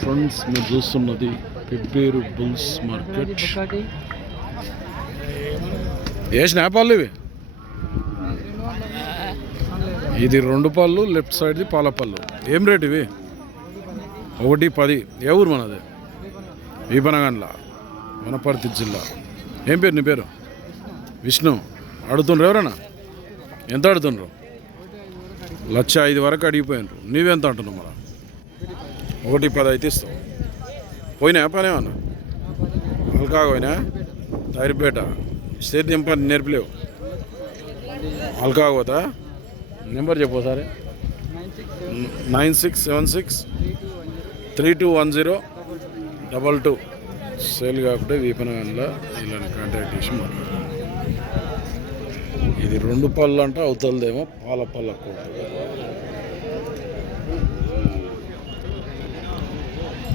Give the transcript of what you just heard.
Friends మీరు చూస్తున్నది Pebbair bulls market. ఏ స్నాపాలు ఇవి? ఇది 2 పళ్ళు, లెఫ్ట్ సైడ్ది పాలపళ్ళు. ఏం రేట్ ఇవి? 110. ఏ ఊరు మనది? వీపనగండ్ల, వనపర్తి జిల్లా. ఏం పేరు నీ పేరు? విష్ణు. అడుగుతుండ్రు ఎవరన్నా? ఎంత అడుగుతుండ్రు? 1,05,000 వరకు అడిగిపోయినారు. నీవెంత అంటున్నావు? మరి 110 అయితే ఇస్తావు. పోయినా పని ఏమన్నా? అల్కాగా పోయినా? తైరిపేట సేద్యం పని నేర్పలేవు. అల్కాగా పోతా? నెంబర్ చెప్పు సరే. 9676321022. సేల్ కాకపోతే వీపనగండ్ల ఇలా కాంటాక్ట్ చేసి మాట్లాడు. ఇది 2 పళ్ళు అంట, అవుతలదేమో పాల పళ్ళ.